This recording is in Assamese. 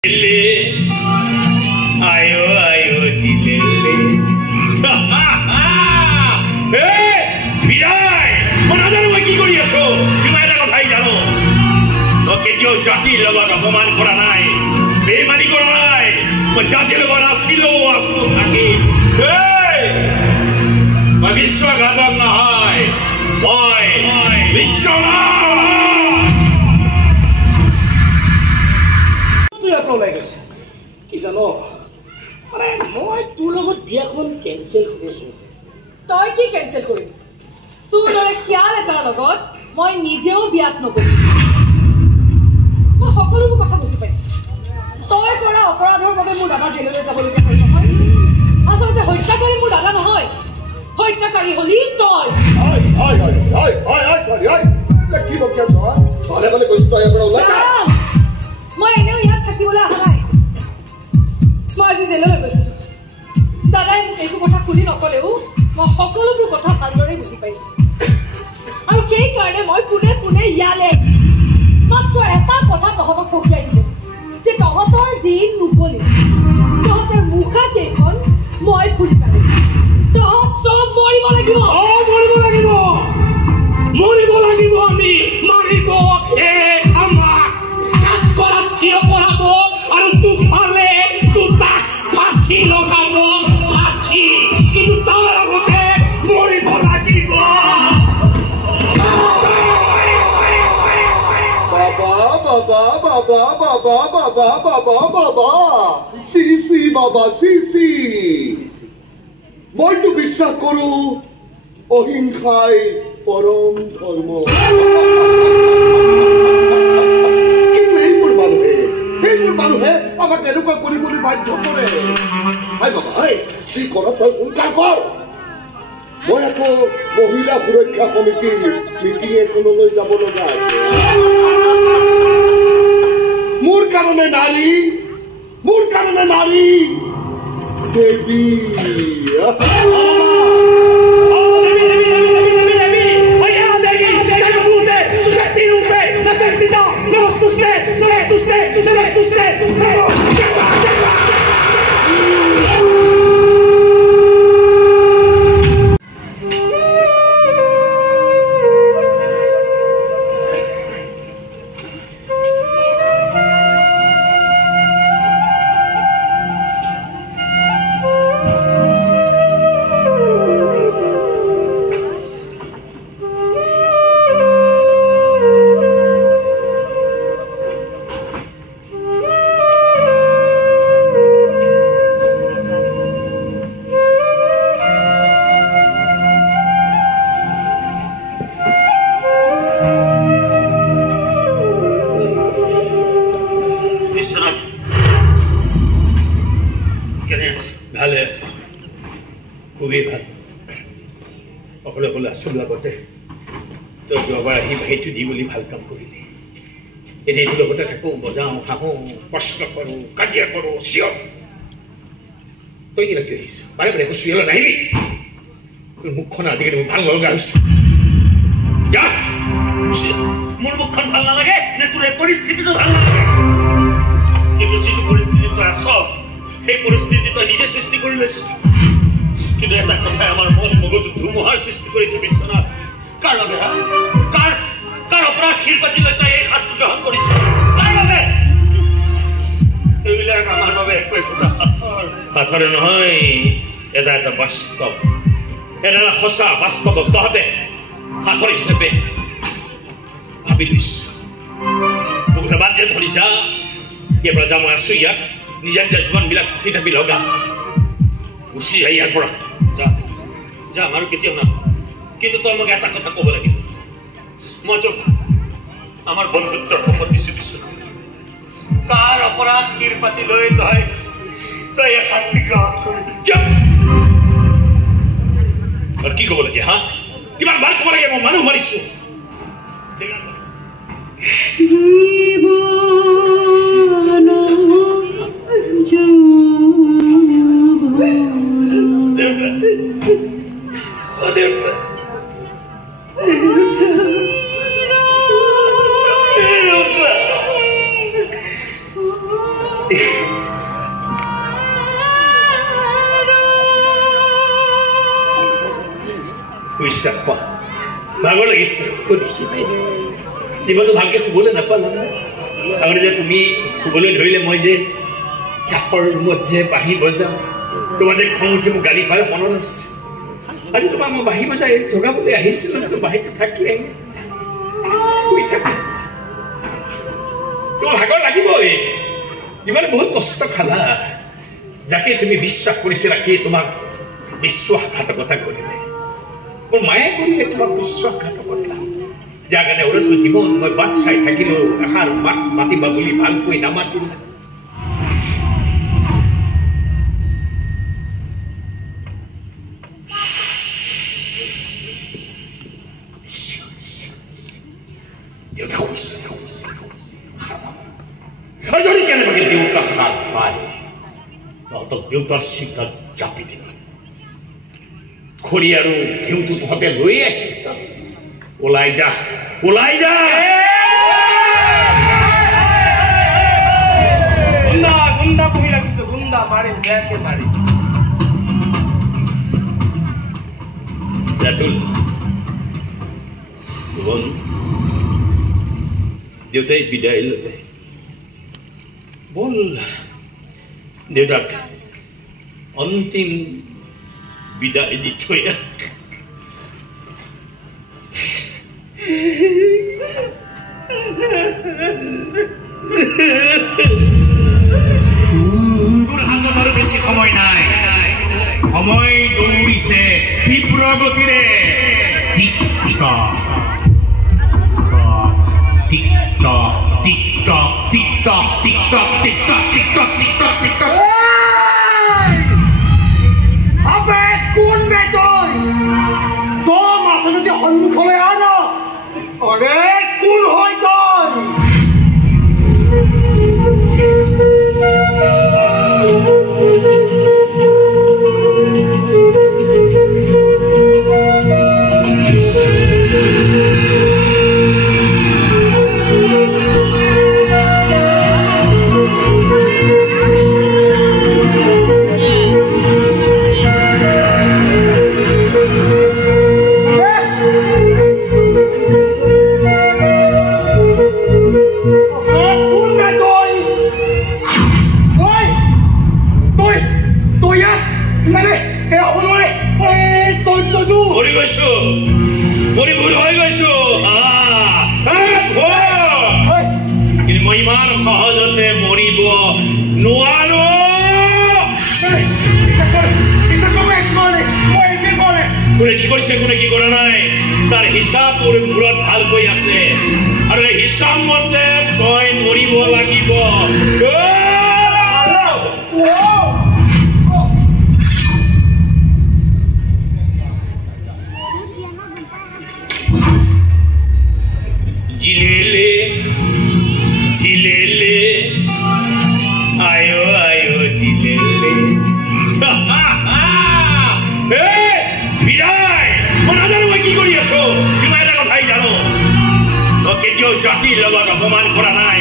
Ayo, ayo, dilele. Bidai! Menadar lagi kau dia so. Juga ada kau thay jalo. Okey, dia jati lawan kaman koranai. Bemani koranai. Menjadi lawan asilo asu lagi. Hey! Magiswa gadang nahai. Why? Bicara. লাগিছে কি জানো মানে মই তোৰ লগত বিয়াখন কেনসেল কৰিছো তই কি কেনসেল কৰিবি তোৰ দৰে খিয়াল এটাৰ লগত মই নিজেও বিয়াত নকৰিম মই সকলোবোৰ কথা বুজি পাইছো তই কৰা অপৰাধৰ বাবে মোৰ দাদা জেললৈ যাবলগীয়া হ'ল নহয় আচলতে হত্যাকাৰী মোৰ দাদা নহয় হত্যাকাৰী হলি তই কি বকিয়া তই ভালে ভালে কৈছ তই এবাৰ ওলাই যা মই এনেও ইয়াত থাকিবলৈ অহা নাই মই আজি জেললৈ গৈছিলোঁ দাদাই মোক একো কথা খুলি নকলেও মই সকলোবোৰ কথা ভালদৰে বুজি পাইছোঁ আৰু সেইকাৰণে মই পোনে পোনে ইয়ালৈ মাত্ৰ এটা কথা তহঁতক সকীয়াই দিলোঁ যে তহঁতৰ দিন মুকলি তহঁতৰ মুখা কেইখন মই খুলি পালোঁ তহঁত চব মৰিব লাগিব আমি মাৰিব আমাক কাট কৰাত থিয় কৰাব আৰু তোফালে তাক ফাঁচি লগাব ফাঁচি কিন্তু তাৰ আগতে মৰিব লাগিব বাবা সি বাবা সি মইতো বিশ্বাস কৰো অহিংসাই পৰম ধৰ্ম কিন্তু এইবোৰ মানুহে আমাক এনেকুৱা কৰিবলৈ বাধ্য কৰে বাবা যি কৰ তই সোনকাল কৰ মই আকৌ মহিলা সুৰক্ষা সমিতিৰ মিটিং এখনলৈ যাব লগা আছে মোৰ কাৰণে নাৰী দেৱী খুবেই ভাল অকলে আচল লগতে তই যোৱাবাৰ আহি ভাইটো দি বুলি ভাল কাম কৰিলি এতিয়া এইটো লগতে থাকোঁ বজাওঁ হাঁহোঁ প্ৰশ্ন কৰোঁ কাজিয়া কৰোঁ চিঞৰ তই কিবা কিয় আহিছ বাৰে বাৰে একো চিঞৰলৈ নাহিবি তোৰ মুখখন আজিকালি মোৰ ভাল লগা হৈছে মোৰ মুখখন ভাল নালাগে নে তোৰ এই পৰিস্থিতিটো ভাল নালাগে কিন্তু যিটো পৰিস্থিতি তই আছ সেই পৰিস্থিতি তই নিজে সৃষ্টি কৰি লৈছ কিন্তু এটা কথাই আমাৰ মন মগজু ধুমুহাৰ সৃষ্টি কৰিছে বিশ্বনাথ কাৰ বাবে কাৰ অপৰাধ শিৰ পাতি লৈ তই এই শাস্তি গ্ৰহণ কৰিছ কাৰ বাবে এইবিলাক আমাৰ বাবে একো একোটা সাঁথৰে নহয় এটা বাস্তৱ এটা সঁচা বাস্তৱক তহঁতে সাঁথৰ হিচাপে ভাবি লৈছ মোক বাদ দিয়ে ধৰিছা ইয়াৰ পৰা যা মই আছো ইয়াত নিজা জীৱনবিলাক উঠি থাকি লগা গুচি আহি ইয়াৰ পৰা যা আৰু কেতিয়াও না কিন্তু তই মোক এটা কথা ক'ব লাগিব মই তোক আমাৰ বন্ধুত্বৰ শপত দিছো বিশ্বনাথ কাৰ অপৰাধ শিৰ পাতি লৈ তই শাস্তি গ্ৰহণ কৰিবি আৰু কি ক'ব লাগে কিমান বাৰ ক'ব লাগে মই মানুহ মাৰিছো বিশ্বাস কোৱা ভাগৰ লাগিছে কৰিছে জীৱনটো ভালকৈ শুবলৈ নাপালা আগতে যে তুমি শুবলৈ ধৰিলে মই যে কাষৰ ৰুমত যে বাঁহী বজাওঁ তোমাৰ যে খং উঠি মোক গালি পাৰে মনত আছে আজি তোমাৰ মই বাঁহী বজাই জগাবলৈ আহিছিলোঁ বাঁহীটো থাকি আহি শুই থাকোঁ তোমাৰ ভাগৰ লাগিবই জীৱনে বহুত কষ্ট খালা যাকে তুমি বিশ্বাস কৰিছিলা কি তোমাক বিশ্বাসঘাতকতা কৰিলে মোৰ মায়ে কৰিলে তোমাক বিশ্বাসঘাতকতা যাৰ কাৰণে ওৰতো জীৱন মই বাট চাই থাকিলোঁ এষাৰ মাত মাতিবা বুলি ভালকৈ নামাতিলা যদি কেনেবাকে দেউতা সাৰ পায় তহঁতক দেউতাৰ চিন্তাত জাপি দিম খৰি আৰু ঘিউটো তহঁতে লৈ আহিছ ওলাই যা ওলাই যা গুণ্ডা গুণ্ডা বহি ৰাখিছো গুণ্ডা মাৰিম বেয়াকে মাৰিম ৰাতুল দেউতাই বিদায় ল'লে বল দেউতাক অন্তিম বিদায় দি থৈ তোৰ হাতত আৰু বেছি সময় নাই সময় দৌৰিছে তীব্ৰ গতিৰে টিকটক টিকটক টিকটক টিকটক টিকটক টিকটক টিকটক টিকটক টিকটক আবে কোন বে তই তোৰ মাছ যদি সন্মুখলৈ আন অৰে কোন হয় তই জাতিৰ লগত অপমান কৰা নাই